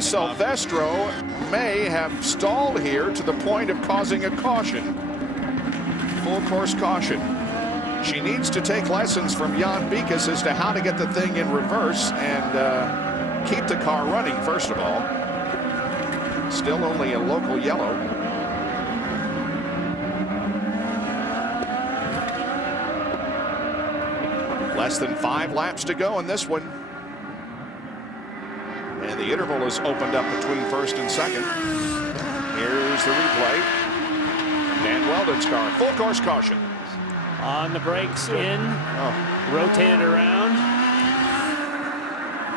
Silvestro may have stalled here to the point of causing a caution. Full course caution. She needs to take lessons from Jan Beekes as to how to get the thing in reverse and keep the car running, first of all. Still only a local yellow. Less than 5 laps to go in this one. And the interval is opened up between first and second. Here's the replay. Dan Weldon's car, full course caution. On the brakes in, rotated around.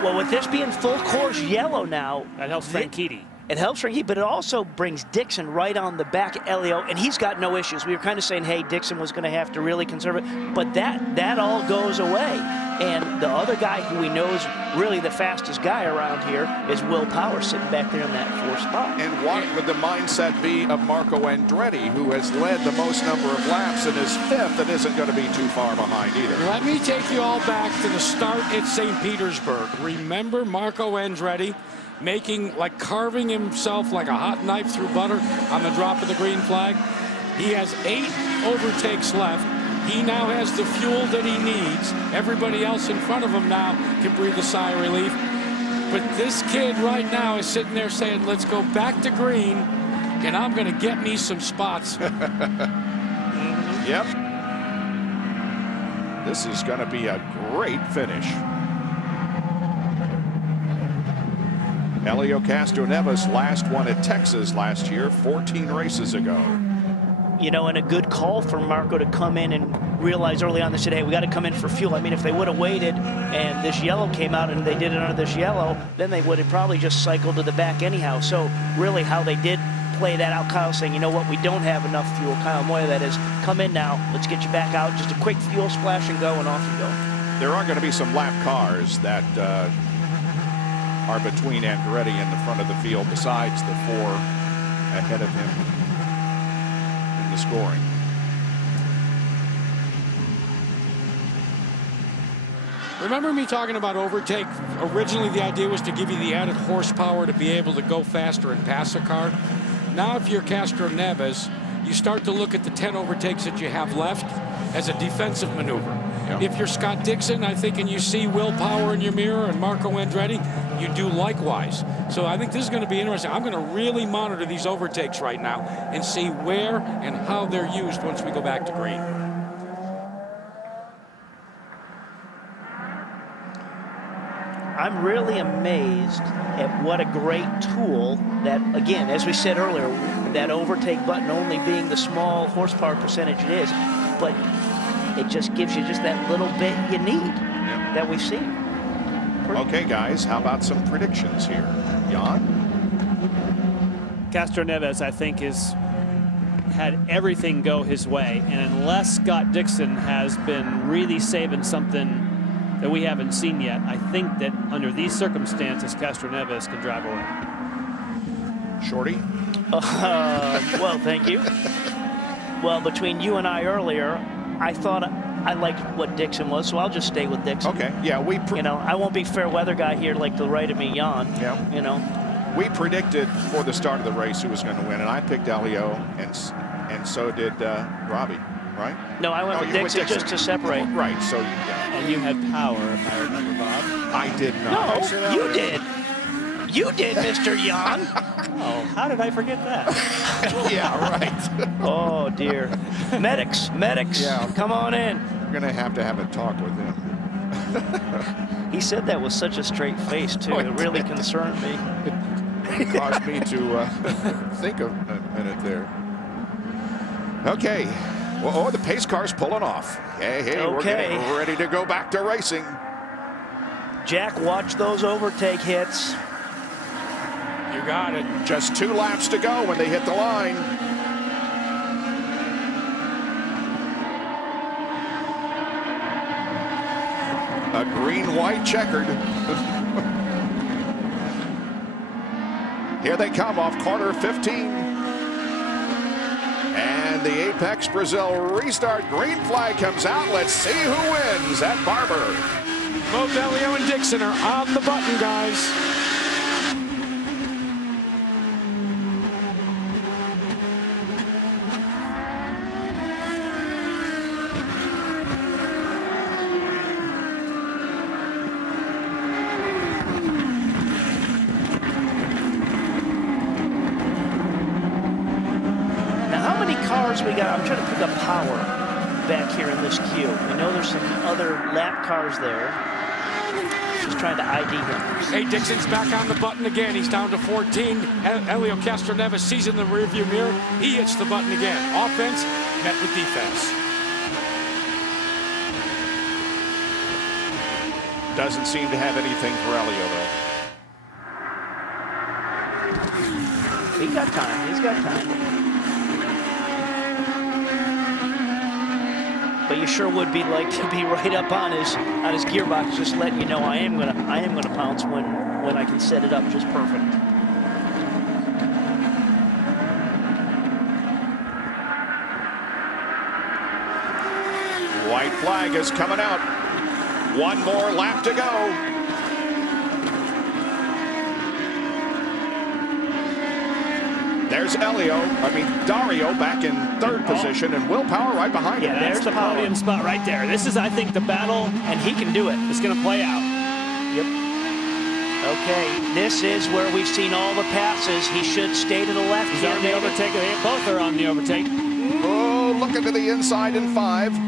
Well, with this being full course yellow now, that helps Franchitti. It helps Franchitti, but it also brings Dixon right on the back of Helio, and he's got no issues. We were kind of saying, hey, Dixon was going to have to really conserve it, but that all goes away. And the other guy who we know is really the fastest guy around here is Will Power, sitting back there in that 4th spot. And what would the mindset be of Marco Andretti, who has led the most number of laps and is 5th and isn't going to be too far behind either? Let me take you all back to the start at St. Petersburg. Remember Marco Andretti carving himself like a hot knife through butter on the drop of the green flag? He has 8 overtakes left. He now has the fuel that he needs. Everybody else in front of him now can breathe a sigh of relief. But this kid right now is sitting there saying, let's go back to green, and I'm going to get me some spots. Yep. This is going to be a great finish. Helio Castroneves last won at Texas last year, 14 races ago. You know, and a good call for Marco to come in and realize early on, they said, hey, we got to come in for fuel. I mean, if they would have waited and this yellow came out and they did it under this yellow, then they would have probably just cycled to the back anyhow. So really how they did play that out, Kyle saying, you know what, we don't have enough fuel. Kyle Moya, that is, come in now, let's get you back out. Just a quick fuel splash and go, and off you go. There are going to be some lap cars that are between Andretti and the front of the field besides the 4 ahead of him in the scoring. Remember me talking about overtake? Originally the idea was to give you the added horsepower to be able to go faster and pass a car. Now if you're Castroneves, you start to look at the 10 overtakes that you have left as a defensive maneuver. Yeah. If you're Scott Dixon, I think, and you see Will Power in your mirror and Marco Andretti, you do likewise. So I think this is going to be interesting. I'm going to really monitor these overtakes right now and see where and how they're used once we go back to green. I'm really amazed at what a great tool that, again, as we said earlier, that overtake button only being the small horsepower percentage it is, but it just gives you just that little bit you need that we've seen. Okay, guys, how about some predictions here? Jan? Castroneves, I think, has had everything go his way, and unless Scott Dixon has been really saving something that we haven't seen yet, I think that under these circumstances, Castroneves can drive away. Shorty? Well, thank you. Well, between you and I earlier, I thought I liked what Dixon was, so I'll just stay with Dixon. Okay, yeah, you know, I won't be fair weather guy here like to the right of me, Jan. Yeah. You know. We predicted for the start of the race who was going to win, and I picked Helio, and so did Robbie, right? No, I went with Dixon just to separate. Right, so yeah. And you had Power, if I remember, Bob. I did not. No, you did. You did, Mr. Jan. Oh, how did I forget that? Yeah, right. Oh, dear. Medics, yeah. Come on in. We're going to have a talk with him. He said that with such a straight face, too. It really concerned me. It caused me to think a minute there. Okay. Well, the pace car's pulling off. Hey, we're getting ready to go back to racing. Jack, watch those overtake hits. You got it. Just 2 laps to go when they hit the line. A green-white checkered. Here they come off corner 15. And the Apex Brazil restart green flag comes out. Let's see who wins at Barber. Both Helio and Dixon are on the button, guys. cars we got, I'm trying to pick up power back here in this queue. I know there's some other lap cars there. Just trying to ID him. Hey, Dixon's back on the button again. He's down to 14. Helio Castroneves sees in the rearview mirror. He hits the button again. Offense met with defense. Doesn't seem to have anything for Helio, though. He's got time. He's got time. But you sure would be like to be right up on his gearbox, just letting you know I am gonna pounce when I can set it up just perfect. White flag is coming out. One more lap to go. There's Dario back in third position, and Will Power right behind him. Yeah, that's the podium spot right there. This is, I think, the battle, and he can do it. It's going to play out. Yep. Okay, this is where we've seen all the passes. He should stay to the left. He's on the overtake. They both are on the overtake. Oh, looking to the inside in 5.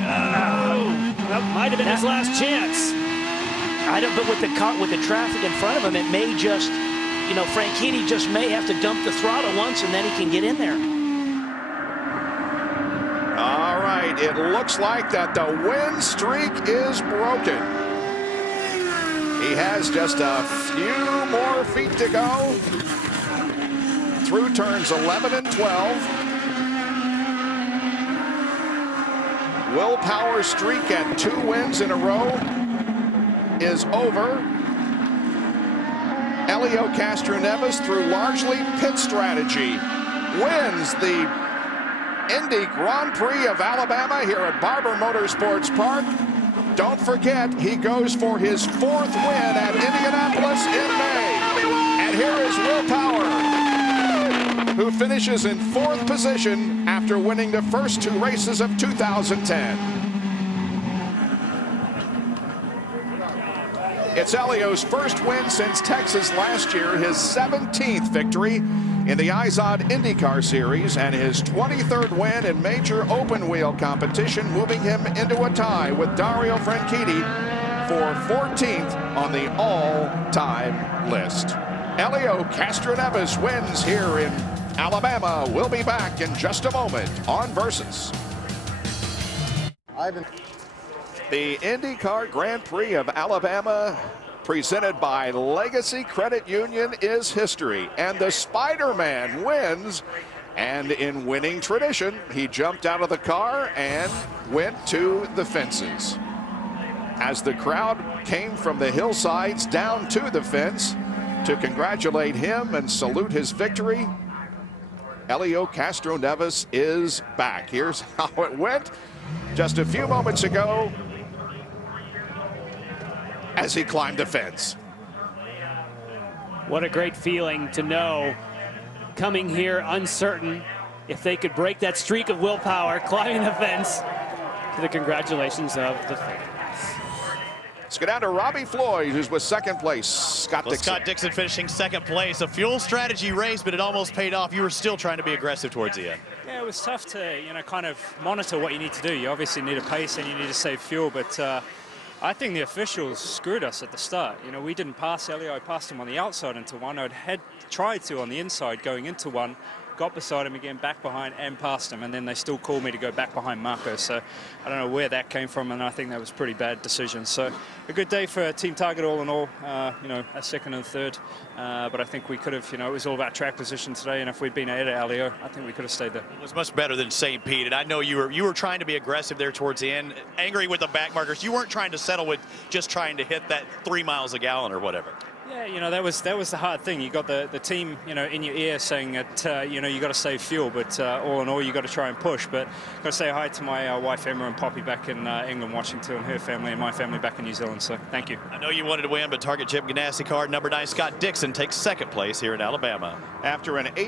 That might have been his last chance. I don't. But with the traffic in front of him, it may just. You know, Franchitti just may have to dump the throttle once, and then he can get in there. All right, it looks like that the win streak is broken. He has just a few more feet to go through turns 11 and 12. Will Power's streak at 2 wins in a row is over. Helio Castroneves, through largely pit strategy, wins the Indy Grand Prix of Alabama here at Barber Motorsports Park. Don't forget, he goes for his 4th win at Indianapolis in May. And here is Will Power, who finishes in 4th position after winning the first 2 races of 2010. It's Helio's first win since Texas last year, his 17th victory in the IZOD IndyCar Series, and his 23rd win in major open wheel competition, moving him into a tie with Dario Franchitti for 14th on the all-time list. Helio Castroneves wins here in Alabama. We'll be back in just a moment on Versus. The IndyCar Grand Prix of Alabama, presented by Legacy Credit Union, is history. And the Spider-Man wins. And in winning tradition, he jumped out of the car and went to the fences. As the crowd came from the hillsides down to the fence to congratulate him and salute his victory, Helio Castroneves is back. Here's how it went just a few moments ago as he climbed the fence. What a great feeling to know, coming here uncertain if they could break that streak of willpower, climbing the fence, to the congratulations of the fans. Let's go down to Robbie Floyd, who's with 2nd place. Scott Dixon finishing 2nd place. A fuel strategy race, but it almost paid off. You were still trying to be aggressive towards the end. Yeah, it was tough to, kind of monitor what you need to do. You obviously need a pace and you need to save fuel, but I think the officials screwed us at the start. We didn't pass Helio. I passed him on the outside into one. I'd tried to on the inside going into one, got beside him again, back behind, and passed him, and then they still called me to go back behind Marco. So I don't know where that came from, and I think that was a pretty bad decision. So a good day for Team Target all in all, a 2nd and 3rd, but I think we could have, it was all about track position today, and if we'd been ahead of Helio, I think we could have stayed there. It was much better than St. Pete, and I know you were trying to be aggressive there towards the end, angry with the back markers. You weren't trying to settle with just trying to hit that 3 miles a gallon or whatever. Yeah, that was the hard thing. You got the team, in your ear saying that, you got to save fuel, but all in all, you got to try and push. But got to say hi to my wife Emma and Poppy back in England watching too, and her family and my family back in New Zealand. So thank you. I know you wanted to win, but Target Chip Ganassi car number 9 Scott Dixon takes 2nd place here in Alabama. After an 8